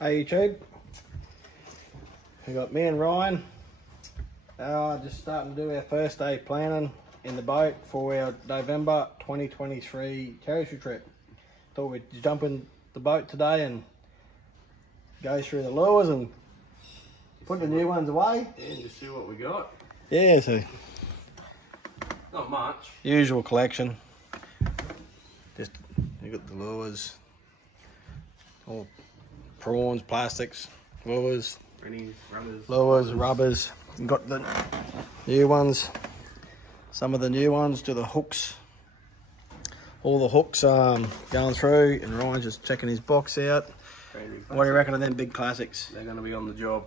Hey YouTube, we got me and Ryan just starting to do our first day planning in the boat for our November 2023 territory trip. Thought we'd jump in the boat today and go through the lures and put the new ones away. Yeah, and just see what we got. Yeah, so Not much. usual collection. Just you got the lures, all prawns, plastics, lures, rubbers. You got the new ones. Some of the new ones to the hooks. All the hooks going through, and Ryan's just checking his box out. What do you reckon of them big classics? They're going to be on the job.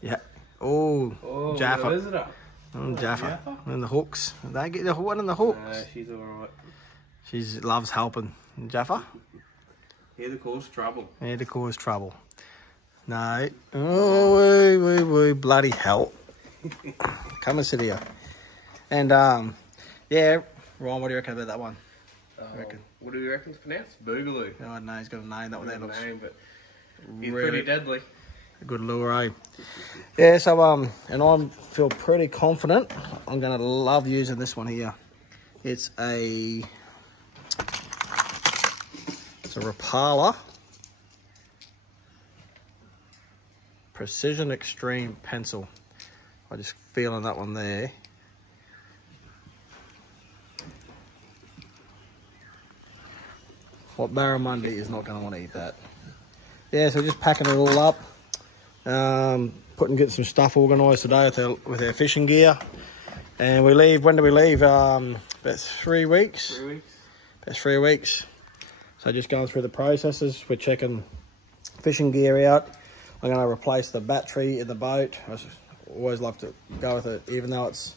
Yeah. Oh, Jaffa. Visitor. Jaffa. And the hooks. They get the one in the hooks. No, she's alright. She loves helping. Jaffa. Here to cause trouble. Here to cause trouble. No. Oh, wee, bloody hell. Come and sit here. And, yeah, Ryan, what do you reckon about that one? What do you reckon it's pronounced? Boogaloo. Oh, I don't know, he's got a name. That one there looks name, but he's really pretty deadly. a good lure, eh? Yeah, so, and I feel pretty confident. I'm going to love using this one here. It's a Rapala Precision Extreme pencil. I just feeling that one there. What Barramundi is not going to want to eat that. Yeah, so just packing it all up. Getting some stuff organised today with our fishing gear. And we leave, when do we leave? About 3 weeks. 3 weeks. About 3 weeks. So just going through the processes. We're checking fishing gear out. I'm going to replace the battery in the boat. I always love to go with it, even though it's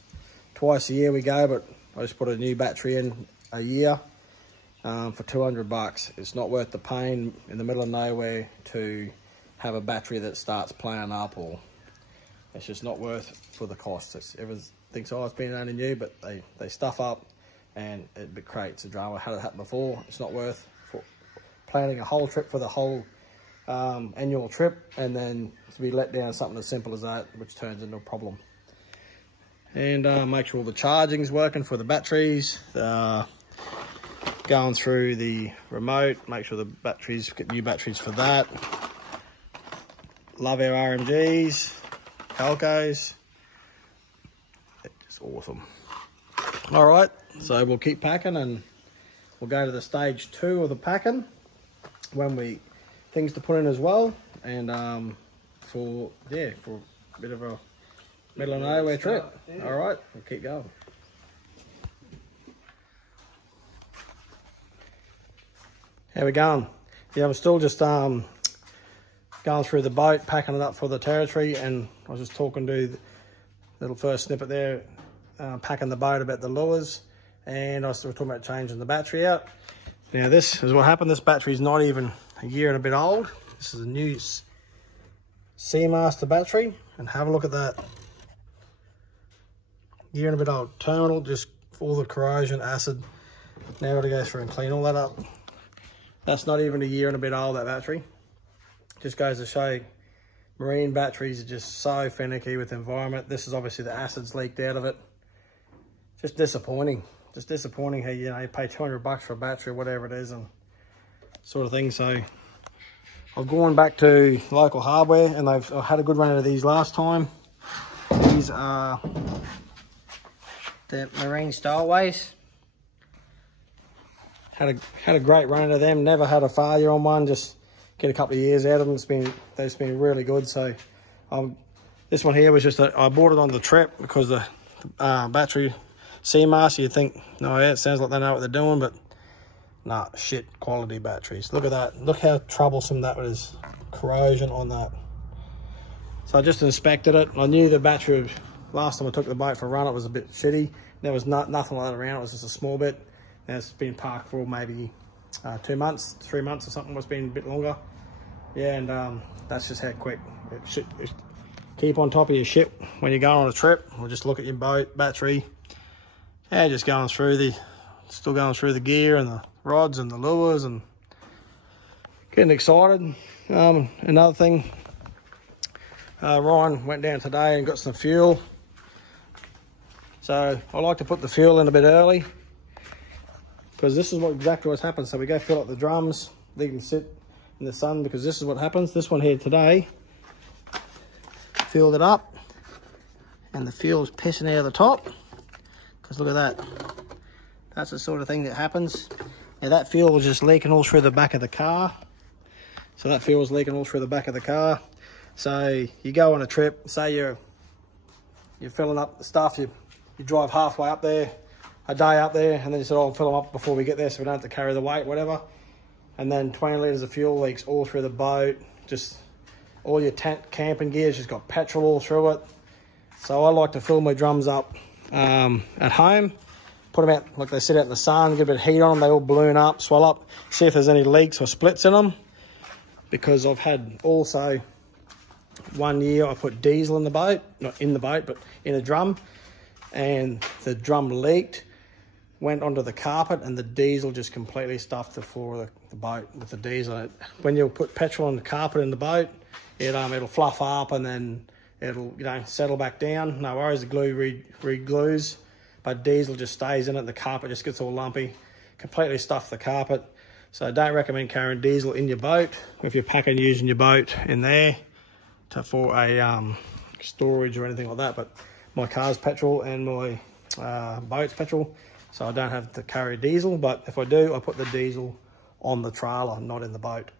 twice a year we go, but I just put a new battery in a year for $200. It's not worth the pain in the middle of nowhere to have a battery that starts playing up, or it's just not worth for the cost. Everyone thinks, oh, it's been only new, but they stuff up and it creates a drama. Had it happen before, it's not worth for planning a whole trip for the whole annual trip and then to be let down something as simple as that, which turns into a problem. And make sure all the charging's working for the batteries. Going through the remote, make sure the batteries, get new batteries for that. Love our RMGs, Calcos. It's awesome. All right, so we'll keep packing and we'll go to the stage 2 of the packing when things to put in as well, and for a bit of a middle of nowhere trip. Yeah. All right, we'll keep going. How we going? Yeah, I'm still just going through the boat, packing it up for the territory, and I was just talking to the little first snippet there, packing the boat about the lures, and I was talking about changing the battery out. Now this is what happened. This battery is not even a year and a bit old. This is a new Seamaster battery, and have a look at that. Year and a bit old. Terminal, just all the corrosion, acid. Now I've got to go through and clean all that up. That's not even a year and a bit old, that battery. Just goes to show marine batteries are just so finicky with the environment. This is obviously the acid's leaked out of it. Just disappointing. Just disappointing how, you pay $200 for a battery or whatever it is and sort of thing. So I've gone back to local hardware, and I had a good run of these last time. These are the Marine Styleways. Had a great run out of them. Never had a failure on one. Just get a couple of years out of them. They've been really good. So this one here was just I bought it on the trip because the battery Seamaster, you'd think, no, yeah, it sounds like they know what they're doing, but nah, shit quality batteries. Look at that. Look how troublesome that was. Corrosion on that. So I just inspected it. I knew the battery, last time I took the boat for a run, it was a bit shitty. There was nothing like that around. It was just a small bit. And it's been parked for maybe 2 months, 3 months or something. It's been a bit longer. Yeah, and that's just how quick it should. Keep on top of your shit when you're going on a trip, or just look at your boat battery. Yeah, just still going through the gear and the rods and the lures, and Getting excited. Another thing, Ryan went down today and got some fuel. So I like to put the fuel in a bit early, because this is exactly what's happened. So we go fill up the drums, leave them sit in the sun, because this is what happens. This one here today, filled it up, and the fuel's pissing out of the top, because look at that. That's the sort of thing that happens. Now that fuel was just leaking all through the back of the car. So that fuel was leaking all through the back of the car. So you go on a trip, say you're filling up the stuff, you drive halfway up there, a day up there, and then you said, oh, I'll fill them up before we get there so we don't have to carry the weight, whatever. And then 20 litres of fuel leaks all through the boat. Just all your tent camping gear's just got petrol all through it. So I like to fill my drums up at home, put them out like they sit out in the sun, get a bit of heat on them, they all balloon up, swell up, see if there's any leaks or splits in them. Because I've had also, one year I put diesel in the boat, not in the boat, but in a drum, and the drum leaked, went onto the carpet, and the diesel just completely stuffed the floor of the boat with the diesel. When you put petrol on the carpet in the boat, it'll fluff up and then it'll settle back down. No worries, the glue re-glues, but diesel just stays in it. The carpet just gets all lumpy, completely stuffed the carpet. So I don't recommend carrying diesel in your boat if you're packing using your boat in there for a storage or anything like that. But my car's petrol and my boat's petrol, so I don't have to carry diesel. But if I do, I put the diesel on the trailer, not in the boat.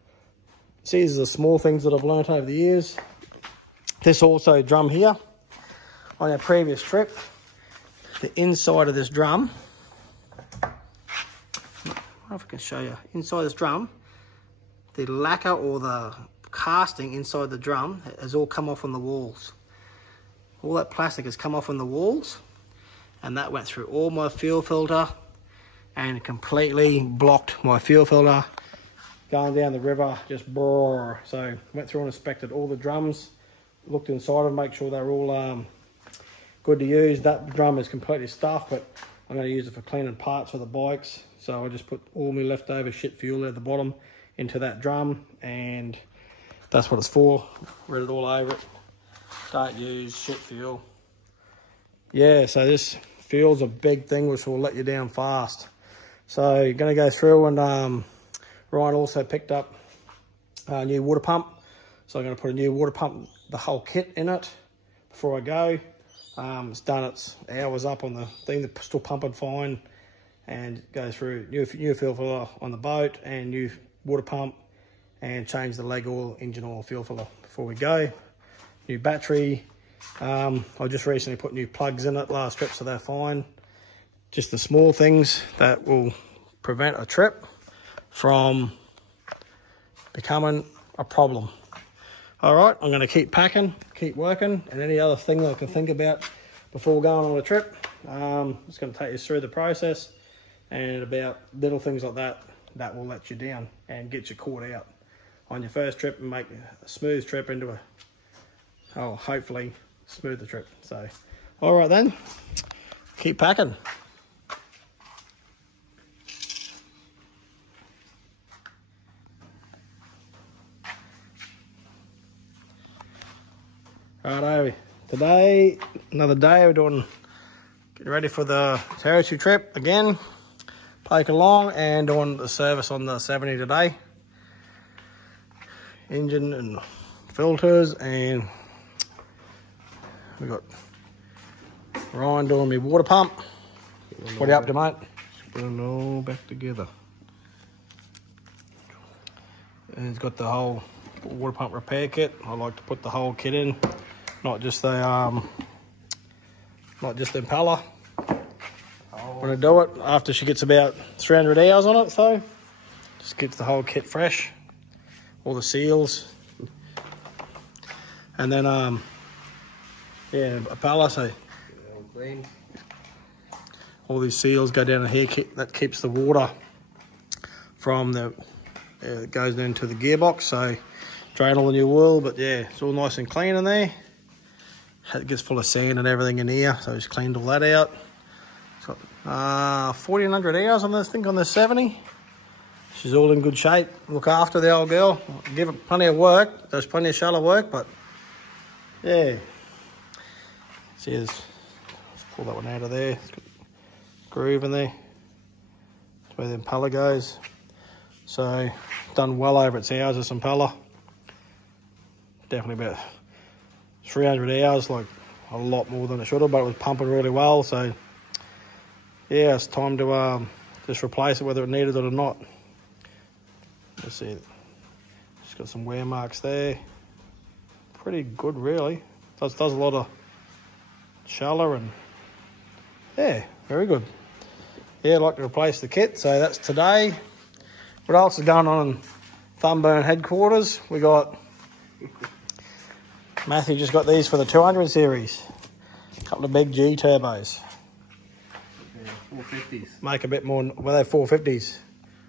See, these are the small things that I've learnt over the years. This also drum here, on our previous trip, the inside of this drum, I don't know if I can show you, inside this drum, the lacquer or the casting inside the drum has all come off on the walls. All that plastic has come off on the walls, and that went through all my fuel filter and completely blocked my fuel filter going down the river, just brrr. So went through and inspected all the drums, looked inside them, make sure they're all good to use. That drum is completely stuffed, but I'm going to use it for cleaning parts for the bikes. So I just put all my leftover shit fuel at the bottom into that drum, and that's what it's for. Read it all over it. Don't use shit fuel. Yeah, so this fuel's a big thing which will let you down fast. So you're going to go through, and Ryan also picked up a new water pump. So I'm going to put a new water pump, the whole kit in it before I go. It's done its hours up on the thing, that's still pumping fine, and go through new fuel filler on the boat and new water pump, and change the leg oil, engine oil, fuel filler before we go. New battery. I just recently put new plugs in it last trip, so they're fine. Just the small things that will prevent a trip from becoming a problem. All right, I'm going to keep packing, keep working, and any other thing that I can think about before going on a trip. It's going to take you through the process, and about little things like that that will let you down and get you caught out on your first trip and make a smooth trip into a, hopefully smoother trip. So, all right then, keep packing. Righto, today, another day, we're getting ready for the territory trip again, poking along and doing the service on the 70 today. Engine and filters, and we got Ryan doing me water pump. What are you up to, mate? Putting it all back together. And he's got the whole water pump repair kit. I like to put the whole kit in, not just the impeller. When I do it, after she gets about 300 hours on it, so just gets the whole kit fresh, all the seals, and then yeah, impeller. So Clean. all these seals go down here. That keeps the water from the it goes into the gearbox. So drain all the new oil, but yeah, it's all nice and clean in there. It gets full of sand and everything in here, so I just cleaned all that out. It's got 1400 hours on this thing, on this 70. she's all in good shape. Look after the old girl. Give it plenty of work. There's plenty of shallow work, but yeah. See, let's pull that one out of there. It's got a groove in there. That's where the impeller goes. So, done well over its hours, this impeller. Definitely about 300 hours, like a lot more than it should have, but it was pumping really well. So, yeah, it's time to just replace it, whether it needed it or not. Let's see, just got some wear marks there. Pretty good, really. Does a lot of shallow and yeah, very good. Yeah, I'd like to replace the kit, so that's today. What else is going on in Thumburn headquarters? We got Matthew just got these for the 200 series. A couple of big G turbos. Yeah, 450s. Make a bit more. Well, they're 450s.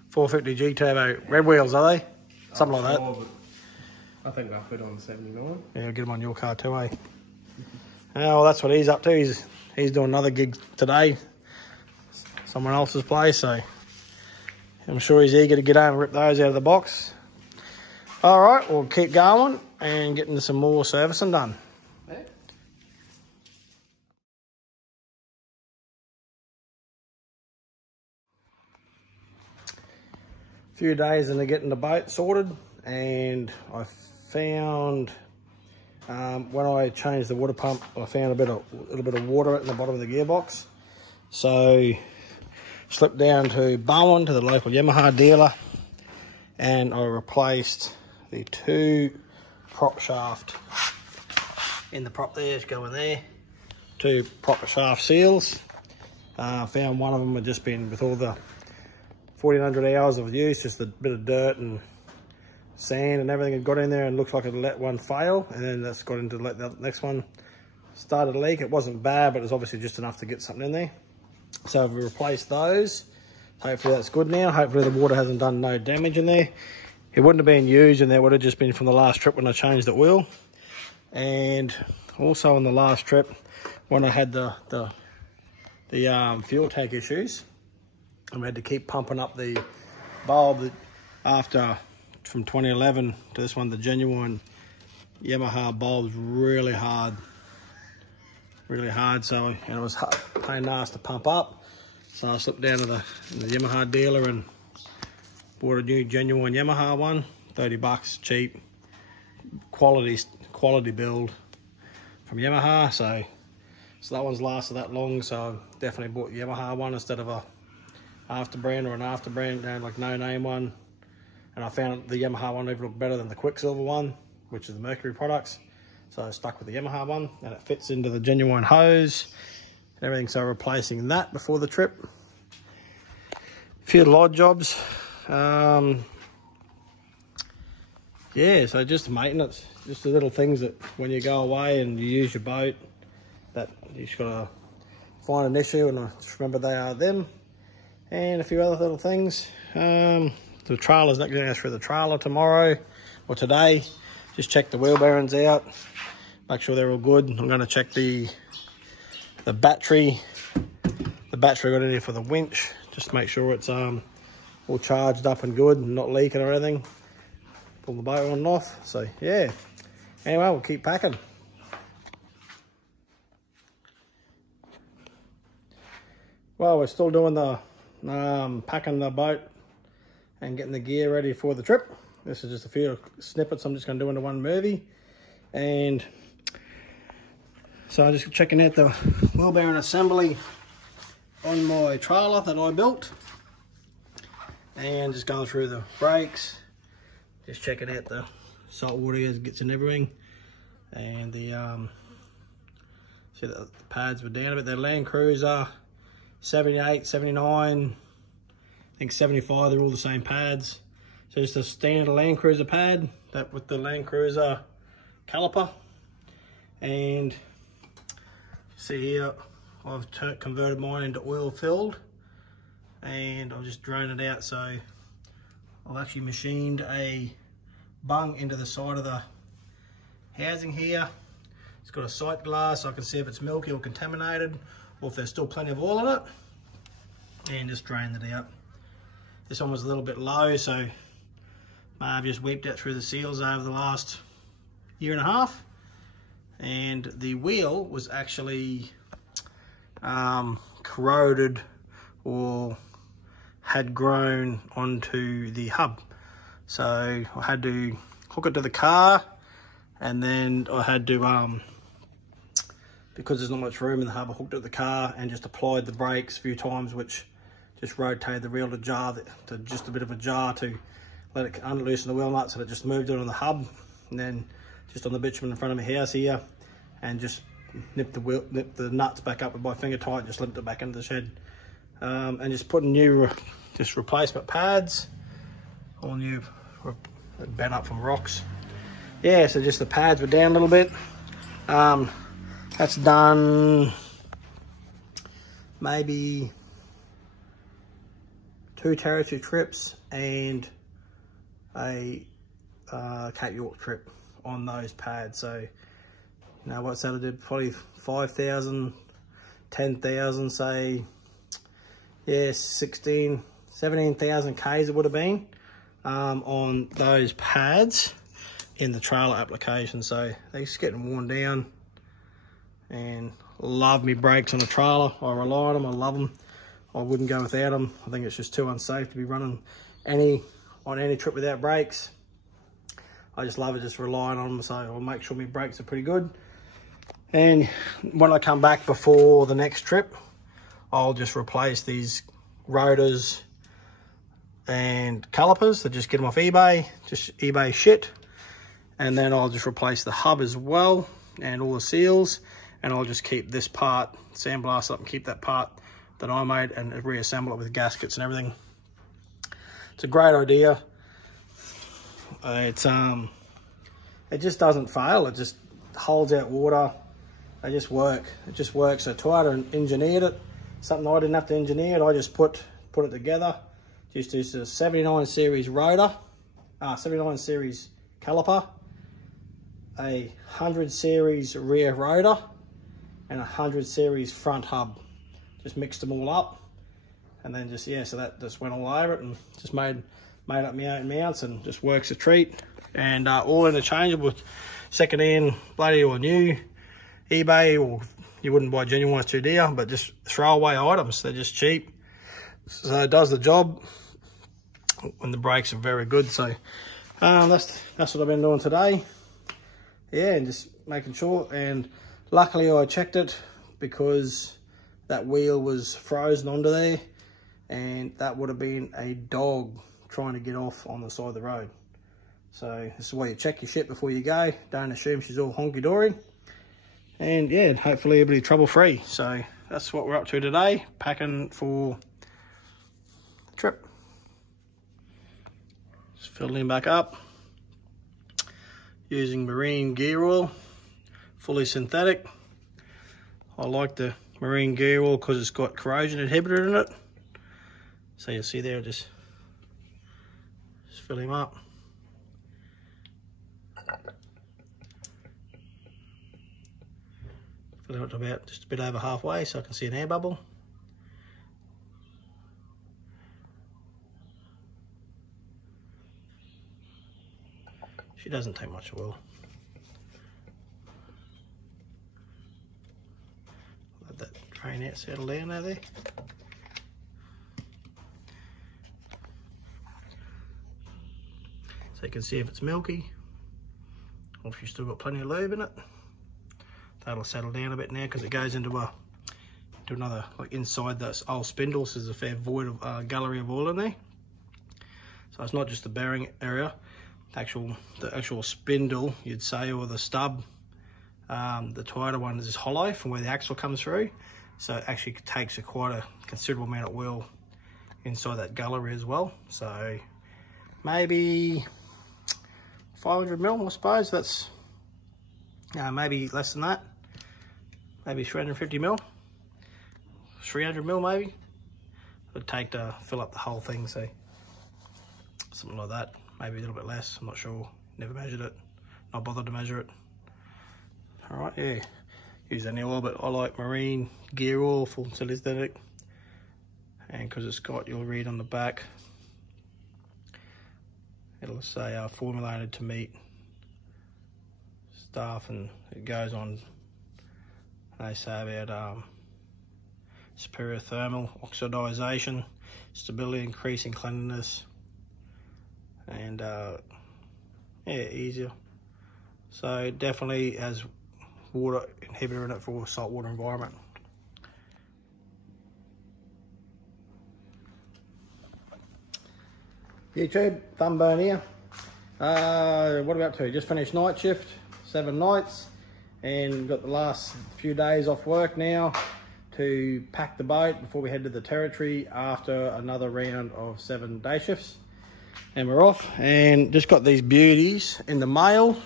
450 G turbo. Red wheels, are they? Something like that. I think they'll fit on the 79. Yeah, I'll get them on your car too, eh? Oh, well, that's what he's up to. He's doing another gig today. Someone else's place, so I'm sure he's eager to get home and rip those out of the box. All right, we'll keep going and getting some more servicing done. Hey. A few days into getting the boat sorted, and I found when I changed the water pump, I found a little bit of water in the bottom of the gearbox. So slipped down to Barramundi, to the local Yamaha dealer, and I replaced the 2 prop shaft in the prop there. Just go in there. 2 prop shaft seals. Found one of them had just been, with all the 1400 hours of use, just a bit of dirt and sand and everything had got in there, and looks like it let one fail, and then that's got into let the next one started a leak. It wasn't bad, but it was obviously just enough to get something in there. So we replaced those. Hopefully that's good now. Hopefully the water hasn't done no damage in there. It wouldn't have been used, and there would have just been from the last trip when I changed the oil. And also on the last trip, when I had the fuel tank issues, and we had to keep pumping up the bulb after, from 2011 to this one, the genuine Yamaha bulb's really hard. So, and it was pain in the ass to pump up. So I slipped down to the Yamaha dealer and bought a new genuine Yamaha one, 30 bucks, cheap, quality build from Yamaha. So that one's lasted that long, so I definitely bought the Yamaha one instead of a after-brand or an after-brand, like no-name one. And I found the Yamaha one even looked better than the Quicksilver one, which is the Mercury products. So I stuck with the Yamaha one, and it fits into the genuine hose and everything. So replacing that before the trip. A few odd jobs. Yeah, so just maintenance, just the little things that when you go away and you use your boat, that you just gotta find an issue, and I just remember they are them. And a few other little things. The trailer's not going to go through the trailer tomorrow or today. Just check the wheel bearings out, make sure they're all good. I'm going to check the battery. The battery got in here for the winch, just to make sure it's all charged up and good and not leaking or anything. Pull the boat on and off. So yeah. Anyway, we'll keep packing. Well, we're still doing the packing the boat and getting the gear ready for the trip. This is just a few snippets I'm just going to do into one movie. And so I'm just checking out the wheel bearing assembly on my trailer that I built, and just going through the brakes, just checking out the salt water as it gets in everything, and the see the pads were down a bit. They're Land Cruiser 78, 79, I think 75, they're all the same pads. So just a standard Land Cruiser pad, that with the Land Cruiser caliper. And see here, I've converted mine into oil filled, and I'll just drain it out. So I've actually machined a bung into the side of the housing here. It's got a sight glass so I can see if it's milky or contaminated, or if there's still plenty of oil in it, and just drain it out. This one was a little bit low, so I've just weeped it through the seals over the last year and a half. And the wheel was actually corroded or had grown onto the hub. So I had to hook it to the car, and then I had to, because there's not much room in the hub, I hooked it to the car and just applied the brakes a few times, which just rotated the wheel to just a bit of a jar to let it unloosen the wheel nuts, and it just moved it on the hub, and then just on the bitumen in front of my house here, and just nipped the nuts back up with my finger tight, just limped it back into the shed, and just put new replacement pads, all new, bent up from rocks. Yeah, so just the pads were down a little bit. That's done maybe 2 territory trips and a Cape York trip on those pads. So, you know, what's that? I did probably 5,000, 10,000, say, yeah, 16, 17,000 Ks it would have been on those pads in the trailer application. So they're just getting worn down, and love me brakes on a trailer. I rely on them, I love them. I wouldn't go without them. I think it's just too unsafe to be running on any trip without brakes. I just love it, just relying on them, so I'll make sure my brakes are pretty good. And when I come back before the next trip, I'll just replace these rotors and calipers. I just get them off eBay, just eBay shit. And then I'll just replace the hub as well and all the seals. And I'll just keep this part, sandblast up and keep that part that I made and reassemble it with gaskets and everything. It's a great idea. It just doesn't fail. It just holds out water. They just work. It just works. So Toyota engineered it. Something I didn't have to engineer it. I just put it together. Just use a 79 series rotor, 79 series caliper, a 100 series rear rotor, and a 100 series front hub. Just mixed them all up, and then just, yeah, so that just went all over it and just made up my own mounts, and just works a treat. And all interchangeable with second-hand, bloody or new, eBay, or you wouldn't buy genuine ones too dear, but just throwaway items. They're just cheap, so it does the job, and the brakes are very good. So that's what I've been doing today. Yeah, and just making sure. And luckily I checked it, because that wheel was frozen onto there, and that would have been a dog trying to get off on the side of the road. So this is why you check your shit before you go. Don't assume she's all honky-dory. And yeah, hopefully it'll be trouble-free. So that's what we're up to today, packing for the trip. Just filling back up. Using marine gear oil, fully synthetic. I like the marine gear oil because it's got corrosion inhibitor in it. So you'll see there, just fill him up. Fill it up to about just a bit over halfway so I can see an air bubble. She doesn't take much oil. Let that drain out, settle down out there. So you can see if it's milky, or if you've still got plenty of lube in it. That'll settle down a bit now, because it goes into another, like inside those old spindles, there's a fair void of gallery of oil in there. So it's not just the bearing area. The actual spindle, you'd say, or the stub, the Toyota one is hollow from where the axle comes through, so it actually takes quite a considerable amount of oil inside that gallery as well. So maybe 500 mil, I suppose. That's maybe less than that, maybe 350 mil, 300 mil maybe. It would take to fill up the whole thing, so something like that. Maybe a little bit less, I'm not sure. Never measured it, not bothered to measure it. All right, yeah, use any oil, but I like marine gear oil, full synthetic, and because it's got, you'll read on the back, It'll say formulated to meet stuff, and it goes on. They say about superior thermal oxidization, stability, increasing cleanliness, and yeah, easier. So it definitely has water inhibitor in it for saltwater environment. YouTube, Thumburn here. What are we up to? Just finished night shift, 7 nights, and got the last few days off work now to pack the boat before we head to the territory after another round of 7 day shifts. And we're off, and just got these beauties in the mail.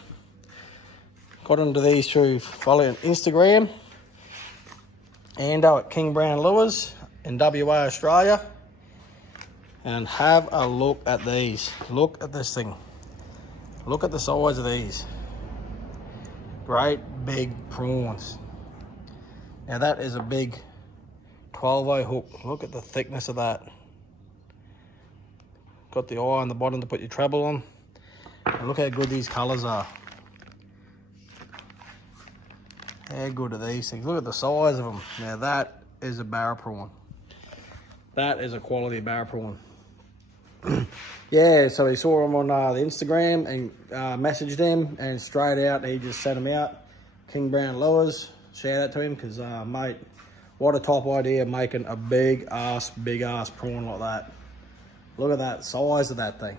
Got into these through following Instagram. Ando at King Brown Lures in WA, Australia. And have a look at these. Look at this thing. Look at the size of these. Great big prawns. Now that is a big 12-0 hook. Look at the thickness of that. Got the eye on the bottom to put your treble on. And look how good these colours are. How good are these things? Look at the size of them. Now that is a barra prawn. That is a quality barra prawn. Yeah, so he saw him on the Instagram and messaged him, and straight out he just sent him out. King Brown Lures, shout out to him, because mate, what a top idea making a big ass prawn like that. Look at that size of that thing.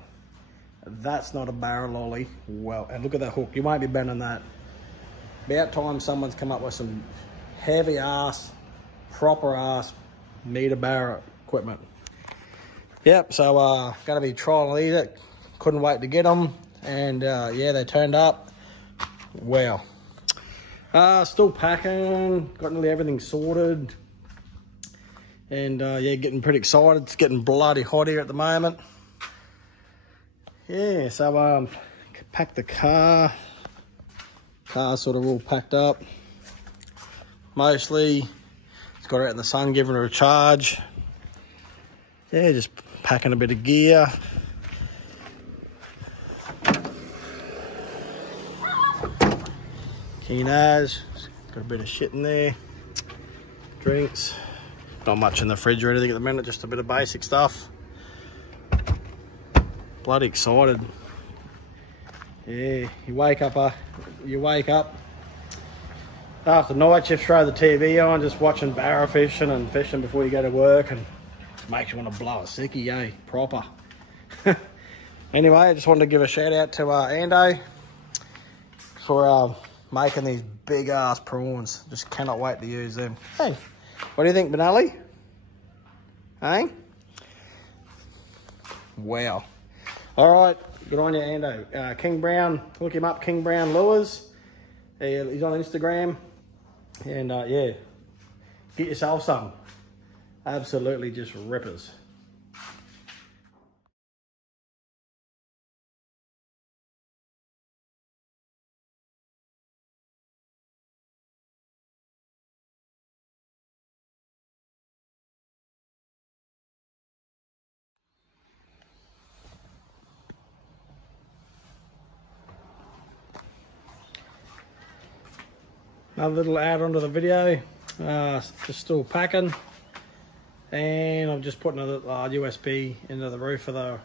That's not a barra lolly. Well, and look at that hook. You won't be bending that. About time someone's come up with some heavy ass, proper ass meter barra equipment. Yep, so gonna be trialing these. Couldn't wait to get them, and yeah, they turned up. Wow. Still packing, got nearly everything sorted, and yeah, getting pretty excited. It's getting bloody hot here at the moment. Yeah, so packed the car. Car's sort of all packed up. Mostly, it's got it out in the sun, giving her a charge. Yeah, just packing a bit of gear. Keenaz, got a bit of shit in there. Drinks. Not much in the fridge or anything at the minute, just a bit of basic stuff. Bloody excited. Yeah, you wake up after night shift, throw the TV on, just watching barra fishing and fishing before you go to work, and makes you want to blow a sickie, eh? Proper. Anyway, I just wanted to give a shout out to Ando for making these big ass prawns. Just cannot wait to use them. Hey, what do you think, Benelli? Hey? Wow. All right, good on you, Ando. King Brown, look him up, King Brown Lures. He's on Instagram. And yeah, get yourself some. Absolutely just rippers. Another little add onto the video, just still packing, and I'm just putting a USB into the roof of the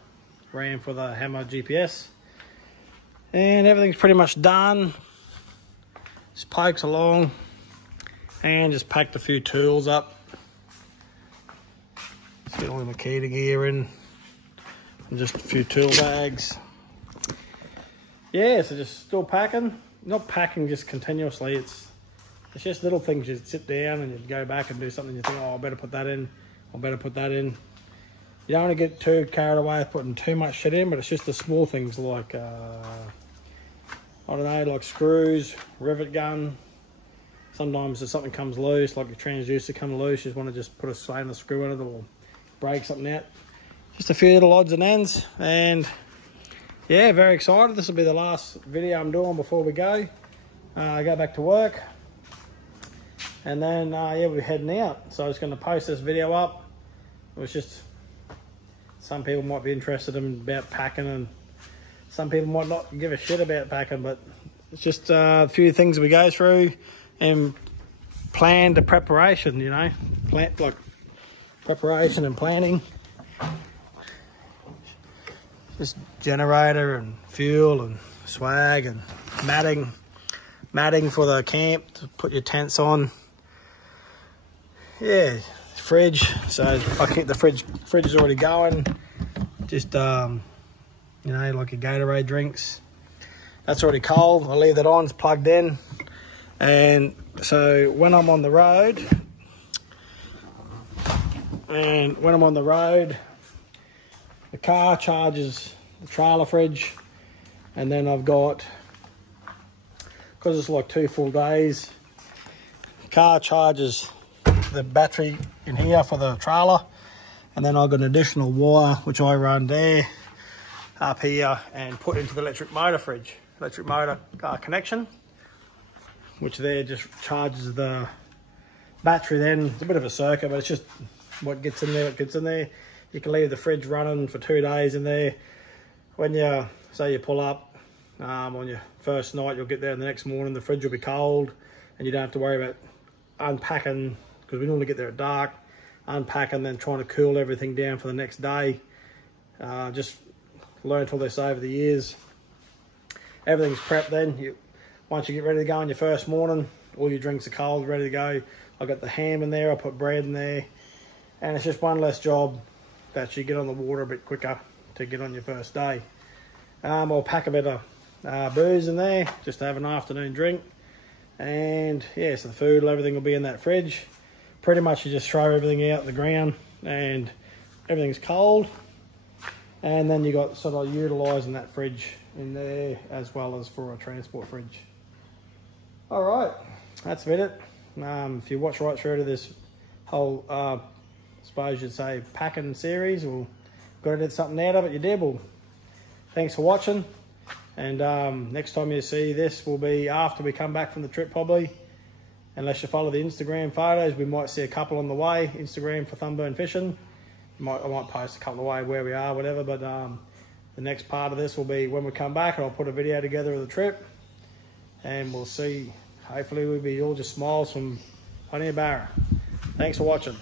RAM for the Hammer GPS, and everything's pretty much done. Just pokes along, and just packed a few tools up. Just get all the Makita gear in, and just a few tool bags. Yeah, so just still packing, not packing just continuously, it's just little things. You sit down and you go back and do something, you think, oh, I better put that in, I better put that in. You don't want to get too carried away with putting too much shit in, but it's just the small things like, I don't know, like screws, rivet gun. Sometimes if something comes loose, like your transducer comes loose, you just want to just put a stainless screw in it or break something out. Just a few little odds and ends, and yeah, very excited. This will be the last video I'm doing before we go. Go back to work. And then, yeah, we're heading out. So I was going to post this video up. It was just, some people might be interested in about packing and some people might not give a shit about packing, but it's just a few things we go through and plan the preparation, you know, preparation and planning. Just generator and fuel and swag and matting for the camp to put your tents on. Yeah, fridge. So I keep the fridge is already going. Just you know, like your Gatorade drinks. That's already cold. I leave that on. It's plugged in. And so when I'm on the road, the car charges the trailer fridge, and then I've got, because it's like 2 full days, the car charges the battery in here for the trailer, and then I've got an additional wire which I run there up here and put into the electric motor fridge, electric motor car connection, which there just charges the battery. Then it's a bit of a circuit, but it's just what gets in there, what gets in there. You can leave the fridge running for 2 days in there. When you, say you pull up on your first night, you'll get there, and the next morning the fridge will be cold, and you don't have to worry about unpacking, because we normally get there at dark, unpacking, then trying to cool everything down for the next day. Just learned all this over the years. Everything's prepped then. Once you get ready to go on your first morning, all your drinks are cold, ready to go. I got the ham in there, I put bread in there, and it's just one less job that you get on the water a bit quicker to get on your first day. I'll pack a bit of booze in there just to have an afternoon drink, and yeah, so the food, everything will be in that fridge. Pretty much you just throw everything out the ground and everything's cold, and then you got sort of utilising that fridge in there as well as for a transport fridge. All right, that's about it. If you watch right through to this whole suppose you'd say packing series, or got to get something out of it, you did. Well, thanks for watching, and next time you see this will be after we come back from the trip, probably, unless you follow the Instagram photos. We might see a couple on the way. Instagram for Thunburn Fishing. I might post a couple of the way where we are, whatever, but the next part of this will be when we come back, and I'll put a video together of the trip, and we'll see. Hopefully we'll be all just smiles from plenty of Barra. Thanks for watching.